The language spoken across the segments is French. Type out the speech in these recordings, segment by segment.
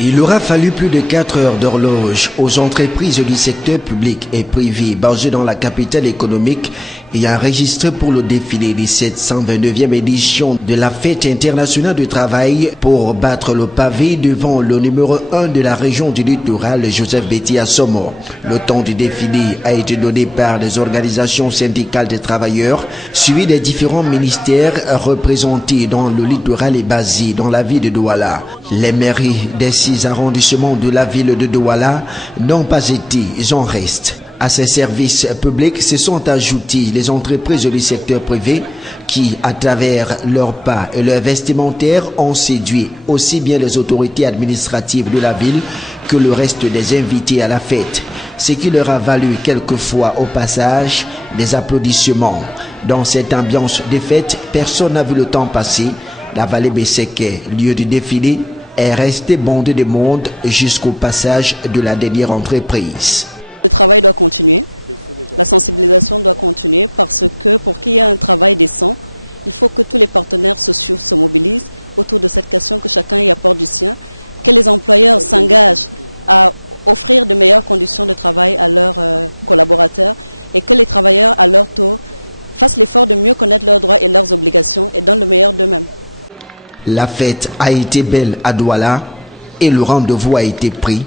Il aura fallu plus de 4 heures d'horloge aux entreprises du secteur public et privé basées dans la capitale économique et enregistrées pour le défilé des 729e édition de la Fête internationale du travail pour battre le pavé devant le numéro 1 de la région du littoral, Joseph Betty Assomo. Le temps du défilé a été donné par les organisations syndicales des travailleurs, suivi des différents ministères représentés dans le littoral et basés dans la ville de Douala. Les mairies des 6 arrondissements de la ville de Douala n'ont pas été en reste. À ces services publics se sont ajoutés les entreprises du secteur privé qui, à travers leurs pas et leurs vestimentaires, ont séduit aussi bien les autorités administratives de la ville que le reste des invités à la fête, ce qui leur a valu quelquefois au passage des applaudissements. Dans cette ambiance de fête, personne n'a vu le temps passer. La vallée Besseke, lieu du défilé, est restée bondée de monde jusqu'au passage de la dernière entreprise. La fête a été belle à Douala et le rendez-vous a été pris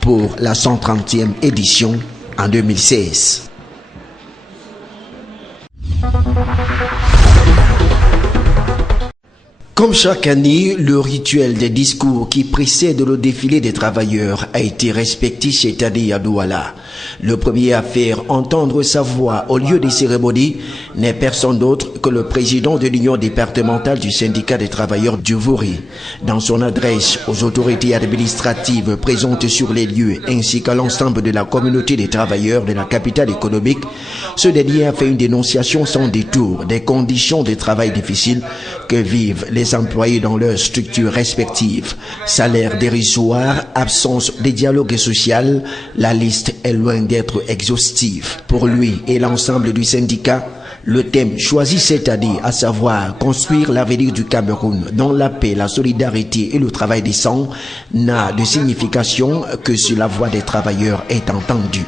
pour la 130e édition en 2016. Comme chaque année, le rituel des discours qui précède le défilé des travailleurs a été respecté cette année à Douala. Le premier à faire entendre sa voix au lieu des cérémonies n'est personne d'autre que le président de l'union départementale du syndicat des travailleurs du Vouri. Dans son adresse aux autorités administratives présentes sur les lieux ainsi qu'à l'ensemble de la communauté des travailleurs de la capitale économique, ce dernier a fait une dénonciation sans détour des conditions de travail difficiles que vivent les employés dans leurs structures respectives. Salaire dérisoire, absence de dialogue social, la liste est loin d'être exhaustive. Pour lui et l'ensemble du syndicat, le thème choisi cette année, à savoir construire l'avenir du Cameroun dans la paix, la solidarité et le travail décent, n'a de signification que si la voix des travailleurs est entendue.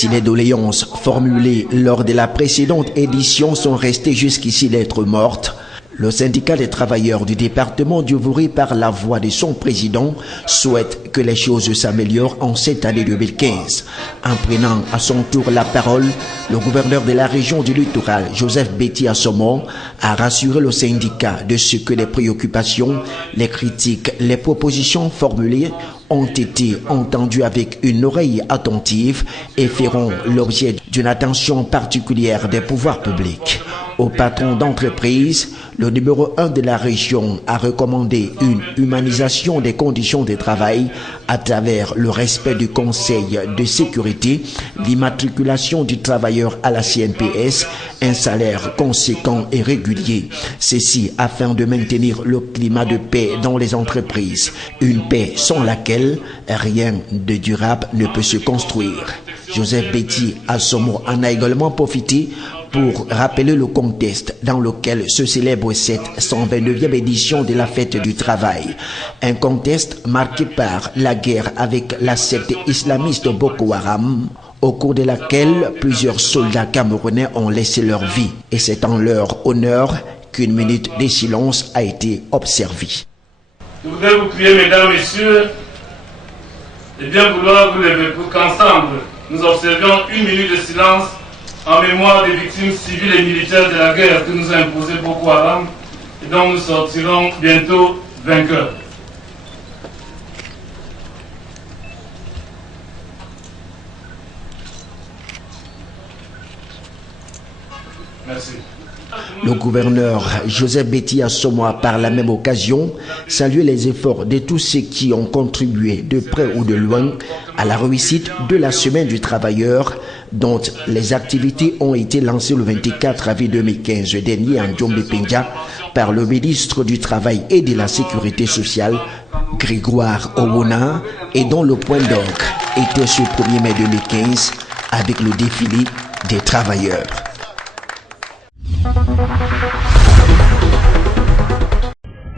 Si les doléances formulées lors de la précédente édition sont restées jusqu'ici lettres mortes, le syndicat des travailleurs du département du Vouri, par la voix de son président, souhaite que les choses s'améliorent en cette année 2015. En prenant à son tour la parole, le gouverneur de la région du littoral, Joseph Betty Assomo, a rassuré le syndicat de ce que les préoccupations, les critiques, les propositions formulées ont été entendues avec une oreille attentive et feront l'objet d'une attention particulière des pouvoirs publics. Au patron d'entreprise, le numéro 1 de la région a recommandé une humanisation des conditions de travail à travers le respect du Conseil de sécurité, l'immatriculation du travailleur à la CNPS, un salaire conséquent et régulier. Ceci afin de maintenir le climat de paix dans les entreprises, une paix sans laquelle rien de durable ne peut se construire. Joseph Betty Assomo en a également profité pour rappeler le contexte dans lequel se célèbre cette 129e édition de la fête du travail. Un contexte marqué par la guerre avec la secte islamiste Boko Haram, au cours de laquelle plusieurs soldats camerounais ont laissé leur vie. Et c'est en leur honneur qu'une minute de silence a été observée. Je voudrais vous prier, mesdames, messieurs, de bien vouloir vous lever pour qu'ensemble nous observions une minute de silence en mémoire des victimes civiles et militaires de la guerre que nous a imposé Boko Haram et dont nous sortirons bientôt vainqueurs. Merci. Le gouverneur Joseph Betty Assomo a par la même occasion salué les efforts de tous ceux qui ont contribué de près ou de loin à la réussite de la semaine du travailleur dont les activités ont été lancées le 24 avril 2015 dernier en Djombe-Penja par le ministre du Travail et de la Sécurité sociale, Grégoire Owona, et dont le point d'orgue était ce 1er mai 2015 avec le défilé des travailleurs.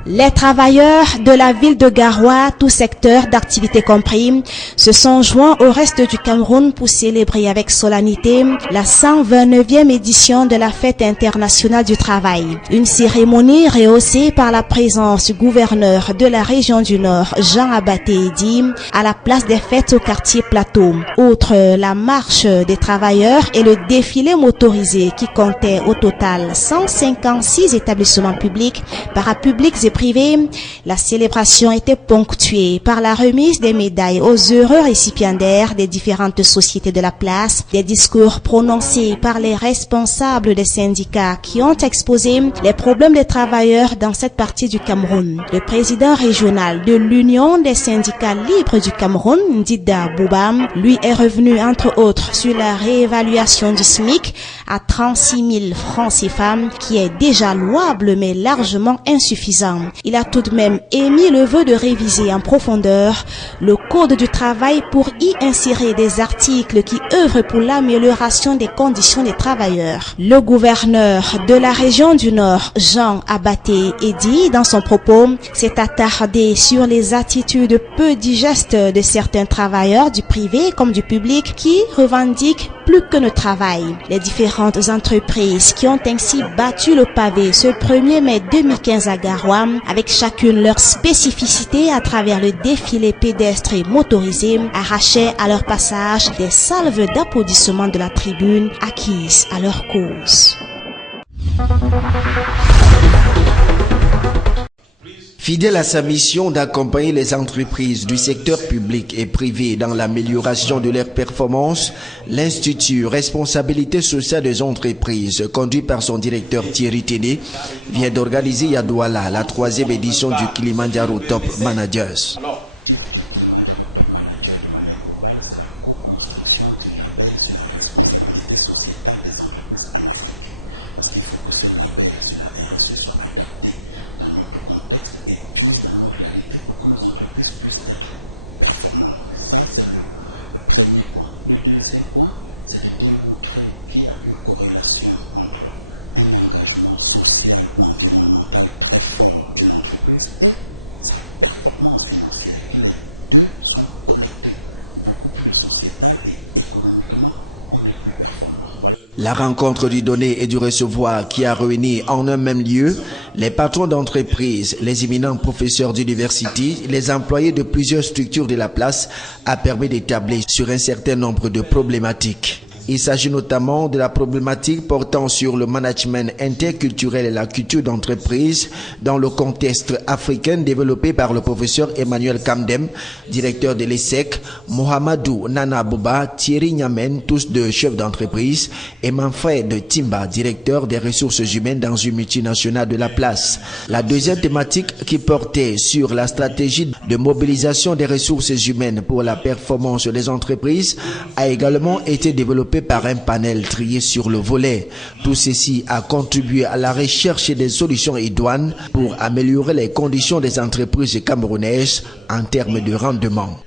Les travailleurs de la ville de Garoua, tous secteurs d'activité compris, se sont joints au reste du Cameroun pour célébrer avec solennité la 129e édition de la Fête internationale du travail. Une cérémonie rehaussée par la présence du gouverneur de la région du Nord, Jean Abaté Edi, à la place des fêtes au quartier Plateau. Outre la marche des travailleurs et le défilé motorisé qui comptait au total 156 établissements publics, parapublics et privés, la célébration était ponctuée par la remise des médailles aux heureux récipiendaires des différentes sociétés de la place, des discours prononcés par les responsables des syndicats qui ont exposé les problèmes des travailleurs dans cette partie du Cameroun. Le président régional de l'Union des syndicats libres du Cameroun, Ndida Bouba, lui est revenu entre autres sur la réévaluation du SMIC à 36 000 francs CFA, qui est déjà louable mais largement insuffisant. Il a tout de même émis le vœu de réviser en profondeur le Code du travail pour y insérer des articles qui œuvrent pour l'amélioration des conditions des travailleurs. Le gouverneur de la région du Nord, Jean Abaté Edi, dans son propos, s'est attardé sur les attitudes peu digestes de certains travailleurs du privé comme du public qui revendiquent plus que le travail. Les différentes entreprises qui ont ainsi battu le pavé ce 1er mai 2015 à Garoua, avec chacune leur spécificité à travers le défilé pédestre et motorisé, arrachaient à leur passage des salves d'applaudissements de la tribune acquises à leur cause. Fidèle à sa mission d'accompagner les entreprises du secteur public et privé dans l'amélioration de leurs performances, l'Institut Responsabilité sociale des entreprises, conduit par son directeur Thierry Téné, vient d'organiser à Douala la 3e édition du Kilimanjaro Top Managers. La rencontre du donner et du recevoir qui a réuni en un même lieu les patrons d'entreprise, les éminents professeurs d'université, les employés de plusieurs structures de la place a permis d'établir sur un certain nombre de problématiques. Il s'agit notamment de la problématique portant sur le management interculturel et la culture d'entreprise dans le contexte africain développé par le professeur Emmanuel Kamdem, directeur de l'ESSEC, Mohamedou Nana Bouba, Thierry Nyamen, tous deux chefs d'entreprise, et Manfred Timba, directeur des ressources humaines dans une multinationale de la place. La deuxième thématique qui portait sur la stratégie de mobilisation des ressources humaines pour la performance des entreprises a également été développée par un panel trié sur le volet. Tout ceci a contribué à la recherche des solutions idoines pour améliorer les conditions des entreprises camerounaises en termes de rendement.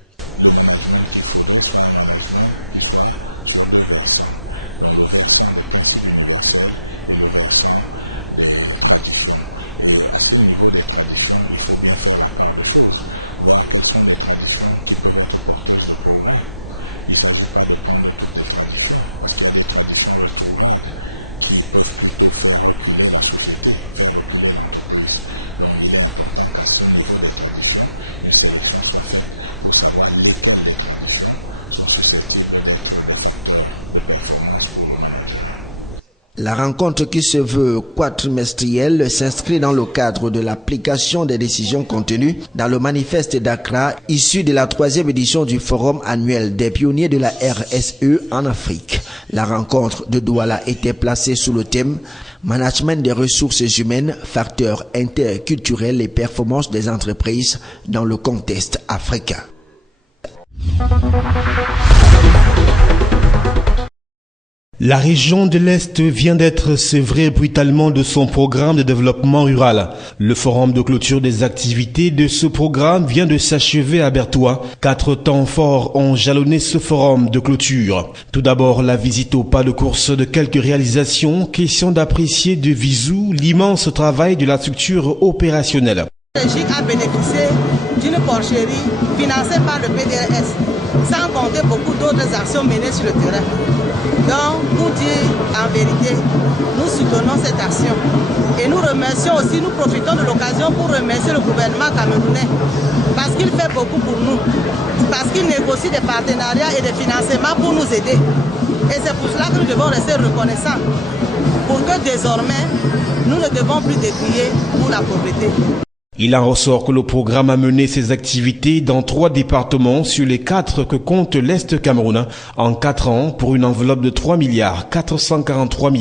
La rencontre qui se veut quadrimestrielle s'inscrit dans le cadre de l'application des décisions contenues dans le manifeste d'Accra, issu de la 3e édition du Forum annuel des pionniers de la RSE en Afrique. La rencontre de Douala était placée sous le thème « Management des ressources humaines, facteurs interculturels et performances des entreprises dans le contexte africain ». La région de l'Est vient d'être sevrée brutalement de son programme de développement rural. Le forum de clôture des activités de ce programme vient de s'achever à Berthois. 4 temps forts ont jalonné ce forum de clôture. Tout d'abord, la visite au pas de course de quelques réalisations, question d'apprécier de visu l'immense travail de la structure opérationnelle. Le GIC a bénéficié d'une porcherie financée par le PDRS, sans compter beaucoup d'autres actions menées sur le terrain. Donc, pour dire en vérité, nous soutenons cette action. Et nous remercions aussi, nous profitons de l'occasion pour remercier le gouvernement camerounais, parce qu'il fait beaucoup pour nous, parce qu'il négocie des partenariats et des financements pour nous aider. Et c'est pour cela que nous devons rester reconnaissants, pour que désormais, nous ne devons plus décrier pour la pauvreté. Il en ressort que le programme a mené ses activités dans 3 départements sur les 4 que compte l'Est Cameroun en 4 ans pour une enveloppe de 3 443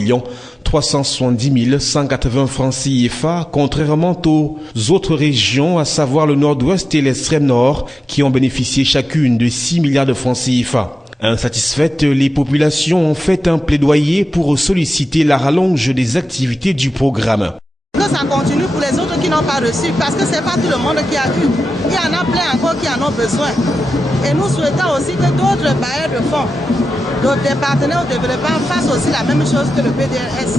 370 180 francs CFA, contrairement aux autres régions, à savoir le nord-ouest et l'extrême nord, qui ont bénéficié chacune de 6 milliards de francs CFA. Insatisfaites, les populations ont fait un plaidoyer pour solliciter la rallonge des activités du programme. Que ça continue pour les autres qui n'ont pas reçu, parce que ce n'est pas tout le monde qui a eu. Il y en a plein encore qui en ont besoin. Et nous souhaitons aussi que d'autres bailleurs de fonds, des partenaires au développement fassent aussi la même chose que le PDRS.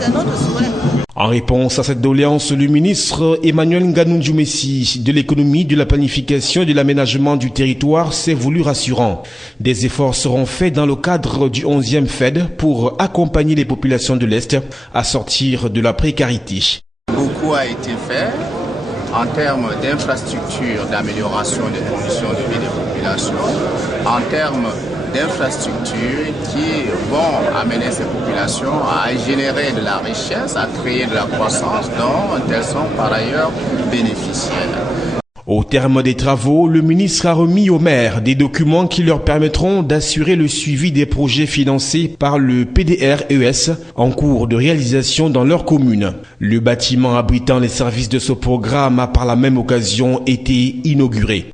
C'est notre souhait. En réponse à cette doléance, le ministre Emmanuel Nganou-Djoumessi de l'économie, de la planification et de l'aménagement du territoire s'est voulu rassurant. Des efforts seront faits dans le cadre du 11e FED pour accompagner les populations de l'Est à sortir de la précarité. Beaucoup a été fait en termes d'infrastructures, d'amélioration des conditions de vie des populations, en termes d'infrastructures qui vont amener ces populations à générer de la richesse, à créer de la croissance dont elles sont par ailleurs bénéficiaires. Au terme des travaux, le ministre a remis aux maires des documents qui leur permettront d'assurer le suivi des projets financés par le PDRES en cours de réalisation dans leur commune. Le bâtiment abritant les services de ce programme a par la même occasion été inauguré.